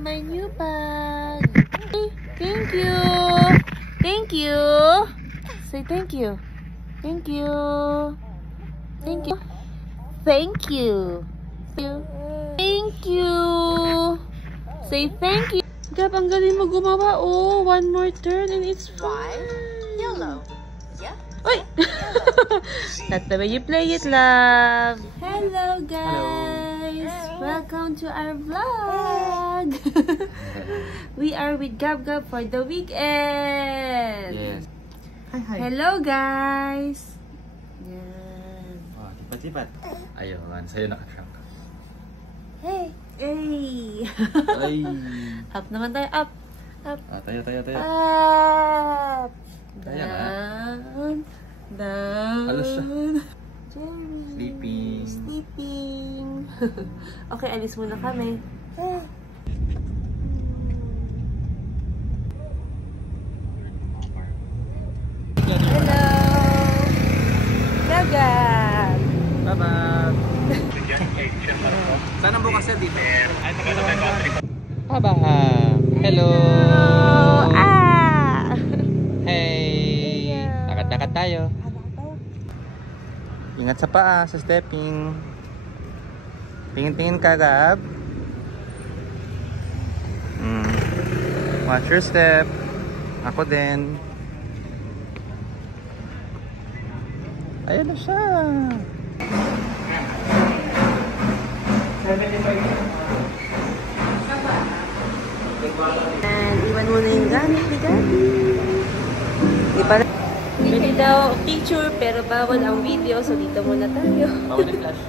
my new bag. Thank you. Thank you. Say thank you. Thank you. Thank you. Thank you. Thank you. Say thank you. Gab, ang galing mo gumawa. Oh, one more turn and it's fine. Yellow. Yeah. Uy! That's the way you play it, love. Hello, guys. Hello. Welcome to our vlog. We are with Gab Gab for the weekend. Yes. Hi, hi. Hello, guys. Yan. Oh, lipat-lipat. Ayun, sa'yo naka-trunk. Hey. Hey. Ay. Up naman tayo. Up. Up. Ah, tayo. Up. Kaya nga. Down. Down. Alas siya. Jerry. Sleeping. Okay, alis muna kami. Hello. Gagag. Bye-bye. Sana bukas yan dito. Bye-bye. Hello. Ah. Hey. Lakad-lakad tayo. Ingat sa paa, sa stepping. Tingin-tingin ka, Gab. Watch your step. Ako din. Ayan na siya. And iwan muna yung gamit ni Gabi. Pwede daw picture pero bawal ang video, so dito muna tayo. Bawal na flash.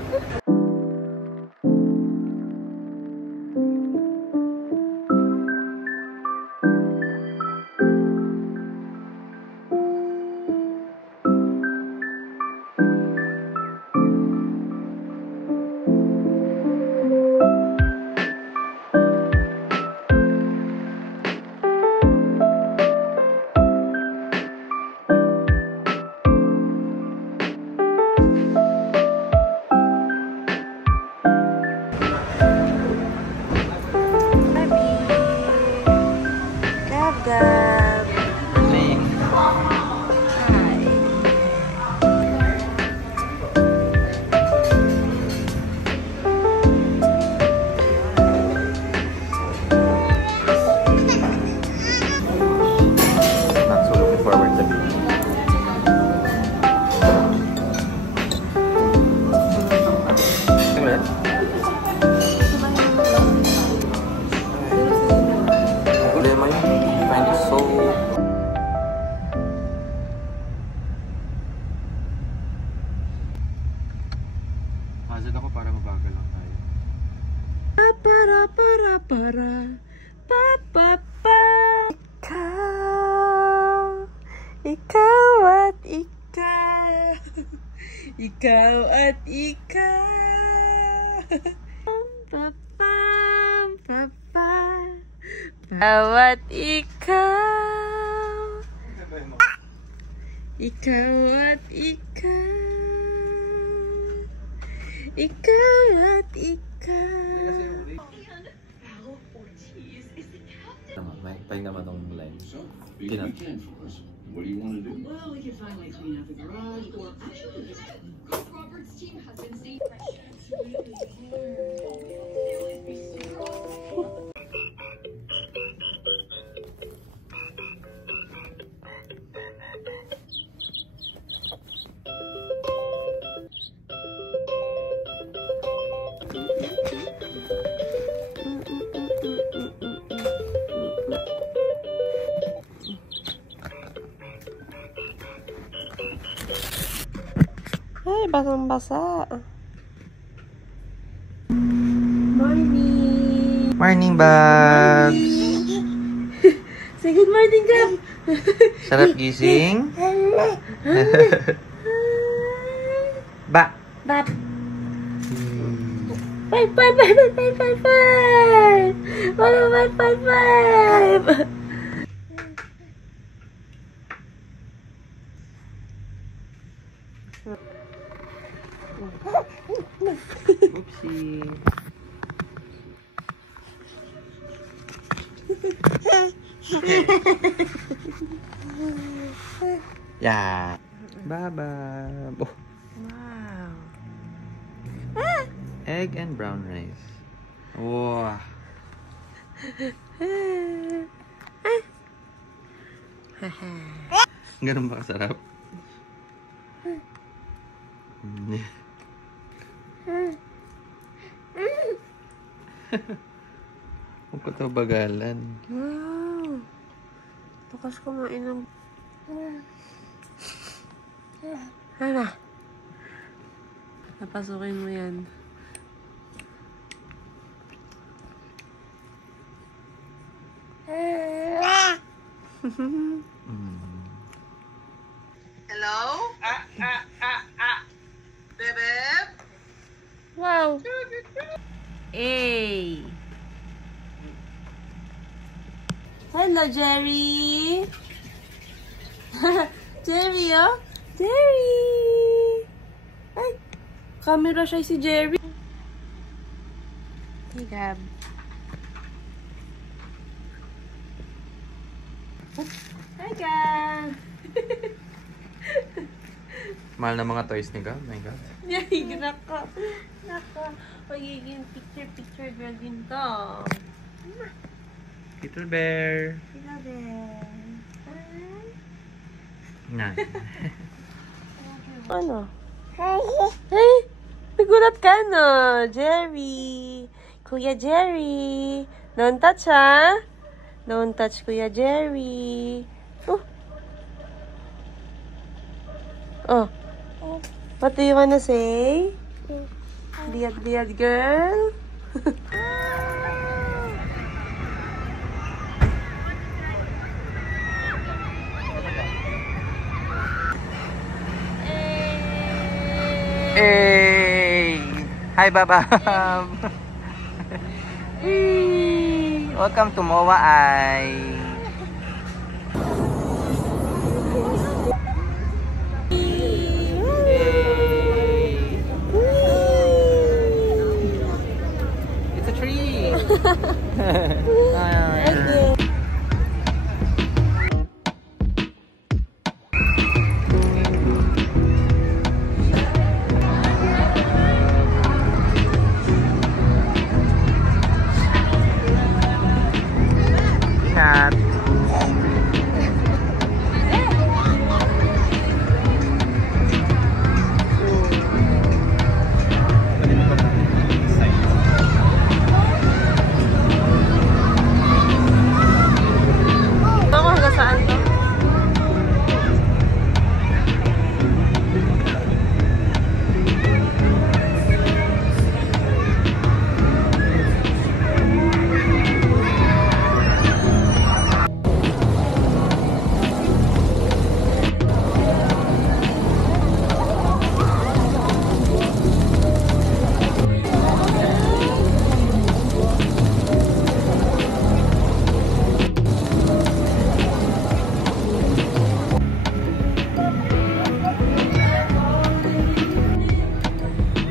Gab. Not so looking forward to being. Tingnan. Problema yun. I find it so... Hazard ako para mabagal lang tayo. Ikaw at ikaw. Ikaw at ikaw. Ikaw at ikaw. Ikaw at ikaw. Ikaw at ikaw. May pahinga naman tong line. So, big weekend for us. What do you want to do? Well, we can finally clean out the garage, or actually, Chris Roberts' team has been staying fresh. Ay, basang-basa. Morning! Morning, Babs! Say good morning, Gab! Sarap gising? Ba! Bap! Five! 5! Oopsie! Yeah. Baba. Oh. Wow. Egg and brown rice. Wow. Ganun ba kasarap? Huwag ko ito bagalan. Wow. Tukas kumain ng... Ano? Napasukin mo yan. Hello? Bebe? Wow. Hey. Hello, Jerry. Jerry, oh. Jerry. Ay, camera siya si Jerry. Hey, Gab. Hi, Gab. Mahal na mga toys ni God. My God. Yay, nako. Nako. Magiging picture girl din to. Little bear. Hello there. Na. Ano? Hey! Nagulat ka, no? Jerry. Kuya Jerry. Don't touch, ha? Don't touch, Kuya Jerry. Oh. What do you wanna say? Biyad girl? Hey! Hi, Baba! Welcome to Moa Eye. It's a tree! Ingat! Ako hanggang saan to?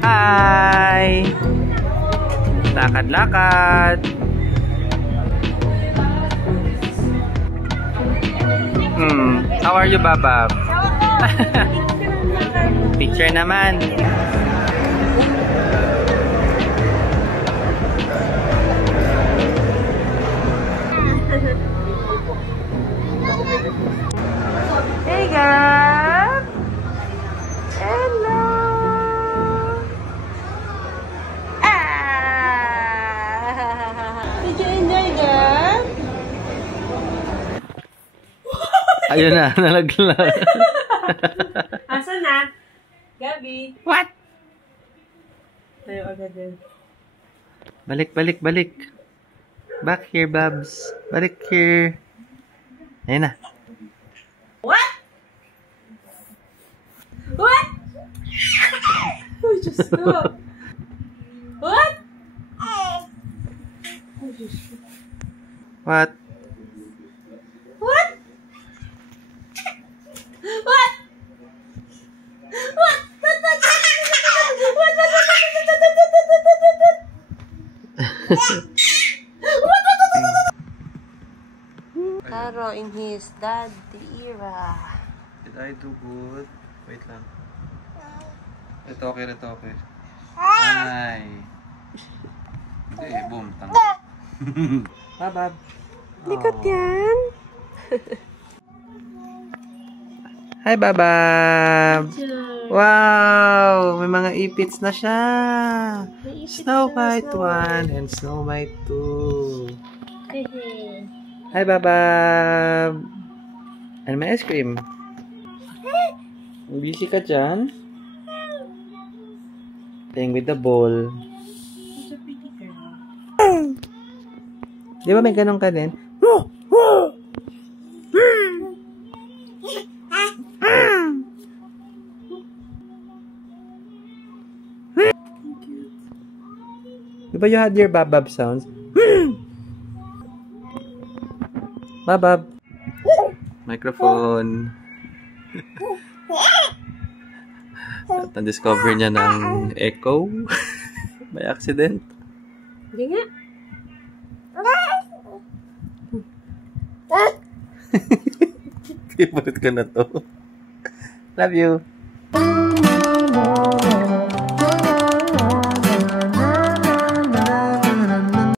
Hi! Lakad-lakad! How are you, Babab? Picture naman. Hey, Gab! Hello! Did you enjoy, Gab? Ayun na, nalaglag. Asan na? Gabi? What? Tayo agad din. Balik. Back here, Babs. Balik here. Ayun na. What? What? Oh, Diyos ko. What? Oh, Diyos ko. What? What? What? What? Taro in his daddy era. Did I do good? Wait lang. Ito okay. Ay. Hindi, boom. Tanga. Babab. Likot yan. Hi, Babab. Wow! May mga ipits na siya. Snow White 1 and Snow White 2. Hi, Babab. Ano may ice cream? Busy ka dyan? Playing with the ball. Di ba may ganun ka din? Di ba you had your babab sounds? Babab. Microphone. At na-discover niya ng echo. By accident. Hindi nga. Favorite ko na to. Love you.